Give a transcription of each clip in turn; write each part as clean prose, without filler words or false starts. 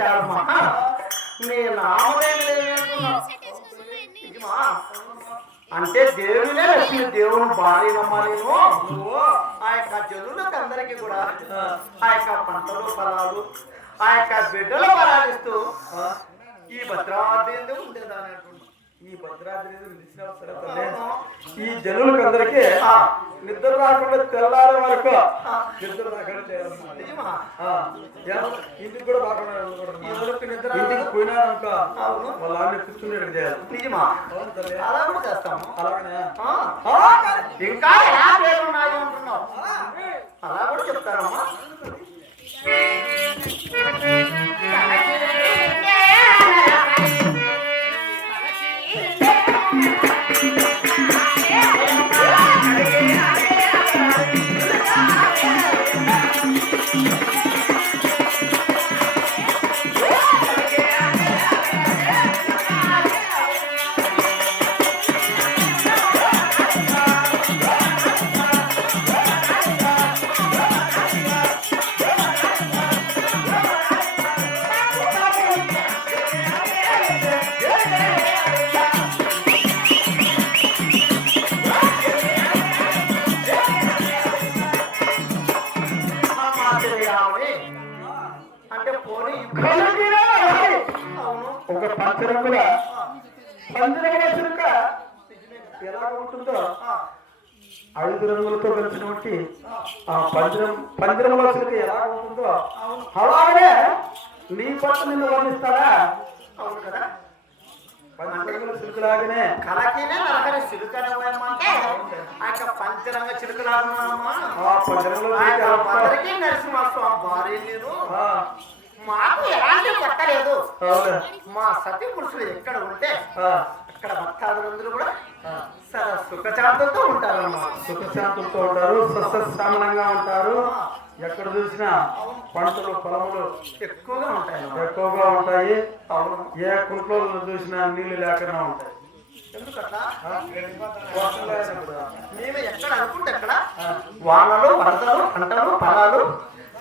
వచ్చారమ్మా. నీ నామదేం అంటే దేవునే లక్ష్మి దేవుని భార్యనమ్మా నేను. ఆ యొక్క జనులకు అందరికీ కూడా ఆ యొక్క పంటలు ఫలాలు ఆ యొక్క బిడ్డలు ఫలాలిస్తూ ఈ భద్రాద్రి ఉండేదాని. ఈ భద్రాద్రి ఈ జనులకు అందరికీ నిద్ర రాకుండా తెల్లారి వరకు నిద్ర రాకుండా చేయాలి. ఇంటికి కూడా బాగా ఇంటికి పోయినారనుక వాళ్ళ ఆమె కూర్చునేట్టు చేయాలి. నిజమా? అలా కూడా చేస్తాము. అలాగనే ఇంకా ఎలా పేరున్నాయి అంటున్నావు? అలా కూడా చెప్తారమ్మా. అంటే పోనీ ఒక పంచరంగుల చిలుక ఎలా ఉంటుందో 5 రంగులతో కలిసినటువంటి ఆ పంజరంలో చిలుక ఎలా ఉంటుందో అలాగే నీ పట్ల నిన్ను వర్ణిస్తాడా? అవును కదా. పంచరంగుల చిలుకలాగానే కలకినే నరకని చిలుకనమ్మంటే ఆ యొక్క పంచరంగ చిలుకలాగున్నామా. అందరికీ నరసింహస్వామి భార్య నేను. మాకు ఎలాంటి పట్టలేదు. మా సతీ పురుషులు ఎక్కడ ఉంటే అక్కడ భక్తాదులందరూ కూడా సుఖశాంతులతో ఉంటారు. సుఖశాంతులతో ఉంటారు, సస్యశ్యామలంగా ఉంటారు. ఎక్కడ చూసినా పంటలు పొలములు ఎక్కువగా ఉంటాయి. ఏ కుంట్లో చూసినా నీళ్లు లేకుండా ఉంటాయి. ఎందుకట్లా? మేము ఎక్కడ అనుకుంటే అక్కడ వానలు వరదలు పంటలు ఫలాలు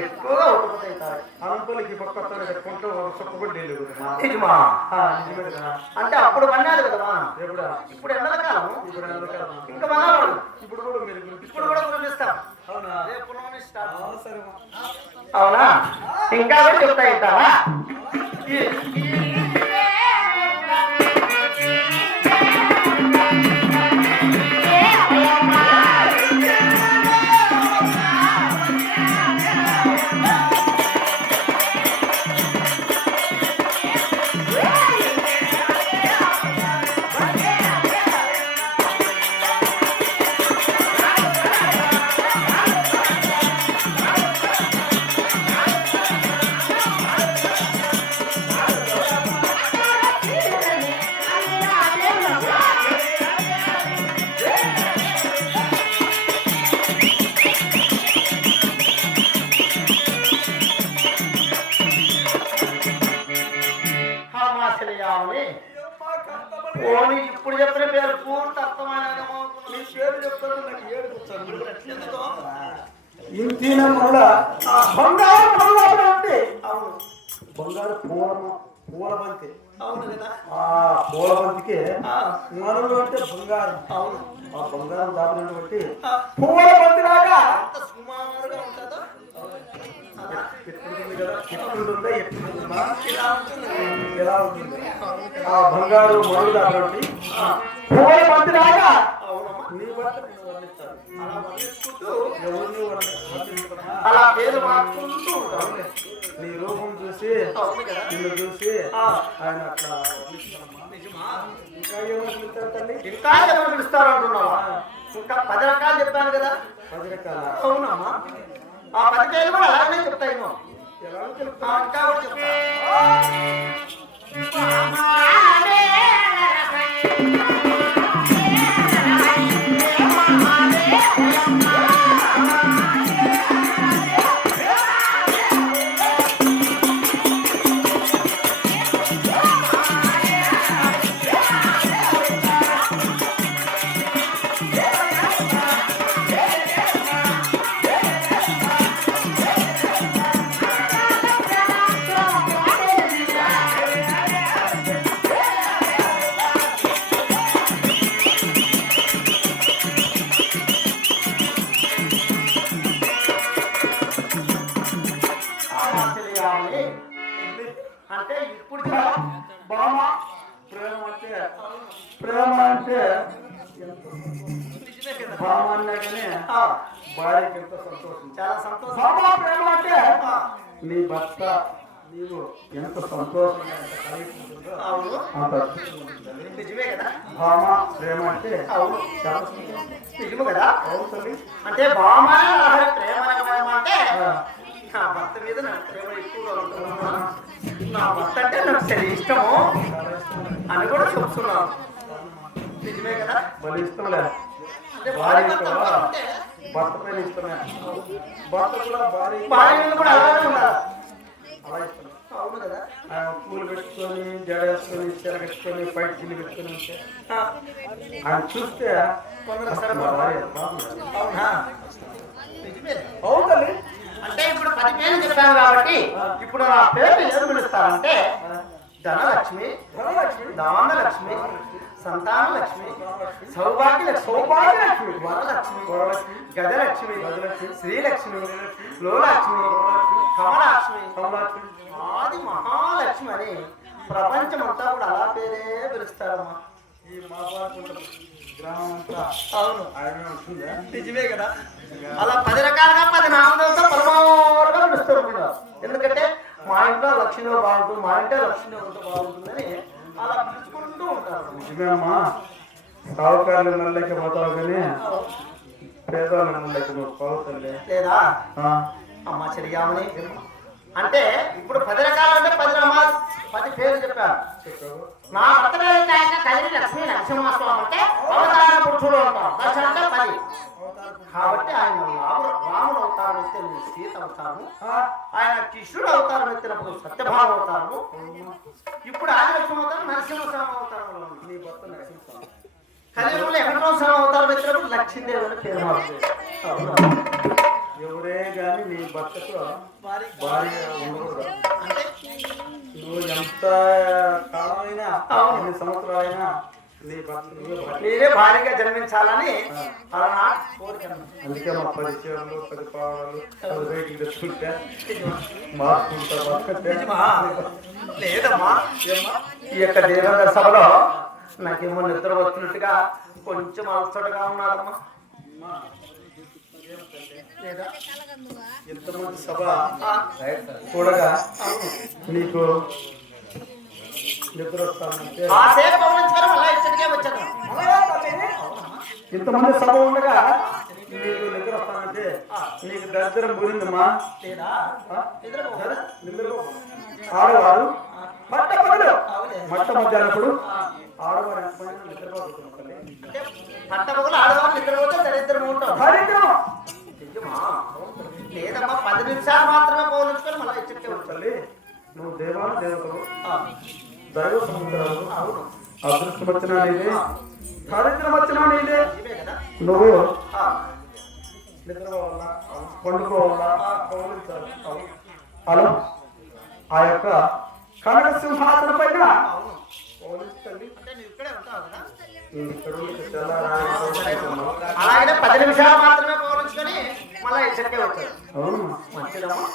ఎక్కువగా ఉపయోగపడతాయి. అనంతులకి పక్కతో కుంటూ సుఖపడి నీళ్ళు. అంటే అప్పుడు పన్నాడు కదా ఇప్పుడు ఎండలకాలం. ఇంకా బాగా ఇప్పుడు కూడా మీరు ఇప్పుడు కూడా కురిపిస్తాం. అవునా? అవునా? ఇంకా చెప్తాయి ఇప్పుడు చెప్పిన పేరు పూర్తి అర్థమైన పేరు చెప్తాను. నాకు ఇంటిన మూల బంగారు అంటే అవును బంగారు పూల బంతి. అవును కదా. ఆ పూల బంతికి మనులు అంటే బంగారం. అవును. ఆ బంగారం దాపినట్టు బట్టి పూల బంతి లాగా సుమారుగా ఉంటుందో ఎలా ఉంటుంది. ఆ బంగారు మనులు దాపి పూల బంతి లాగా నీ బట్టి అలా పేరు మార్చుకుంటూ ఉంటాను. నీ రూపం చూసి నిన్ను చూసి ఆయన అట్లా ఇంకా ఏమని పిలుస్తారు తల్లి? ఇంకా ఎవరు పిలుస్తారు అంటున్నావా? ఇంకా 10 రకాలు చెప్పాను కదా. 10 రకాల? అవునమ్మా. ఆ 10 పేర్లు కూడా అలాగే చెప్తాయి. ఎలా చెప్తా? ఇంకా కూడా చెప్తా. ప్రేమ అంటే నిజమే కదా సామాన్యంగానే ఆ, భార్యకి ఎంతో సంతోషం. చాలా సంతోషం భామ ప్రేమ అంటే ఆ, నీ భర్త నీవు ఎంత సంతోషంగా ఎంత కలిగి ఉంటుందో అవును అంత అద్భుతంగా ఉంటుంది. నిజమే కదా భామ ప్రేమ అంటే అవును చాలా సంతోషం. నిజమే కదా అవుతుంది. అంటే బామ్మ ప్రేమ అంటే ఆ, నా భర్త మీద నాకు ప్రేమ ఎక్కువగా ఉంటుంది నా భర్త అంటే నాకు చాలా ఇష్టము చాలా ఇష్టం. అని కూడా చెప్తున్నాను నిజమే కదా భలే ఇష్టం లేదు. అంటే భార్య భార్య ఎక్కువ, భర్త అంటే భర్త పైన ఇష్టమే. భర్త కూడా భార్య భార్య మీద కూడా అలాగే ఉండాలి అలా ఇష్టం. అవును కదా ఆయన పూలు పెట్టుకొని జడ వేసుకొని చీర కట్టుకొని బయట కింద పెట్టుకొని ఉంటే ఆ, ఆయన చూస్తే కొందరు అసలు సరే మా భార్య బాగుంది. అవునా నిజమే అవుతుంది. అంటే ఇప్పుడు 10 పేర్లు చెప్పాను కాబట్టి ఇప్పుడు నా పేరు ఏం పిలుస్తారంటే ధనలక్ష్మి ధనలక్ష్మి, దానలక్ష్మి సంతానలక్ష్మి సౌభాగ్యలక్ష్మి సౌభాగ్యలక్ష్మి, వరలక్ష్మి వరలక్ష్మి, గజలక్ష్మి గజలక్ష్మి, శ్రీలక్ష్మి లోలక్ష్మి కమలాక్ష్మి కమలాక్ష్మి, ఆది మహాలక్ష్మి అని ప్రపంచమంతా కూడా అలా పేరే పిలుస్తారమ్మా ఈ మాపాడుకుంట గ్రామం అంతా అవును ఆయన ఉంటుందా? నిజమే కదా అలా 10 రకాలుగా 10 నామములతో పరమావరగా పిలుస్తారు ఎందుకంటే మా ఇంట్లో లక్ష్మీ బాగుంటుంది మా ఇంట్లో లక్ష్మీ ఉంటే బాగుంటుందని అలా పిలుచుకుంటూ ఉంటారు నిజమే అమ్మా. సావుకారులు నల్లకి పోతావు కానీ పేదవాళ్ళ నల్లకి నువ్వు పోతుంది. లేదా అమ్మ చెరియామని అంటే ఇప్పుడు 10 రకాలు అంటే 10 నామాలు 10 పేర్లు చెప్పాను నా భర్త కదిరి లక్ష్మీ నరసింహస్వామి అంటే అవతార పురుషుడు అంటాం దర్శనం అంటే 10 కాబట్టి ఆయన రాముడు అవతారం ఎత్తే నేను సీత అవతారము ఆయన కృష్ణుడు అవతారం ఎత్తినప్పుడు సత్యభామ అవతారము ఇప్పుడు ఆదిలక్ష్మి అవతారం నరసింహస్వామి అవతారంలో ఉంది నీ భర్త నరసింహస్వామి. కలియుగంలో వెంకటేశ్వర అవతారం ఎత్తినప్పుడు లక్ష్మీదేవి అని పేరు మారుతుంది ఎవరే గాని నీ భర్తకు భార్య ఉండకూడదు. అంటే నువ్వు ఎంత కాలమైనా ఎన్ని సంవత్సరాలైనా నీ భర్త నువ్వే భార్య. నేనే భారీగా జన్మించాలని అలా కోరిక అందుకే మా 10 చీరలు 10 పావడాలు 10 బయటికి తెచ్చుకుంటే మార్చుకుంటా బతకట్టే. లేదమ్మా ఈ యొక్క దేవేంద్ర సభలో నాకేమో నిద్ర వచ్చినట్టుగా కొంచెం అలసటగా ఉన్నాడమ్మా లేదా ఎంతమంది సభ చూడగా నీకు నిద్ర వస్తానంటే ఆ సేపు పవనించుకొని మళ్ళా ఇచ్చటికే వచ్చాను ఇంతమంది సభ ఉండగా నీకు నిద్ర వస్తానంటే నీకు దరిద్రం గురిందమ్మా. లేదా నిద్ర ఆడవారు మట్ట మధ్యాహ్నప్పుడు ఆడవారు ఎంతమంది నిద్రపోతున్నారు. పట్టపగలు ఆడవాళ్ళు నిద్రపోతే దరిద్రం ఉంటాం దరిద్రం లేదమ్మా 10 నిమిషాలు మాత్రమే పవనించుకొని మళ్ళా ఇచ్చటికే వచ్చాను తల్లి, నువ్వు దేవాలు దేవతలు దైవ సముద్రాలు అదృష్టం వచ్చినా నీదే దరిద్రం వచ్చినా నీదే. ఇవే కదా నువ్వు నిద్రపోవాలా పండుకోవాలా పౌలించాలి. హలో ఆ యొక్క కనక సింహాసనం పైన పౌలించండి. అంటే నువ్వు ఇక్కడే ఉంటావు కదా ఇక్కడ ఉండి తెల్లారాయి అలాగే 10 నిమిషాలు మాత్రమే పవనించుకొని మళ్ళా ఇచ్చటికే వచ్చాను అవును మంచిదమ్మా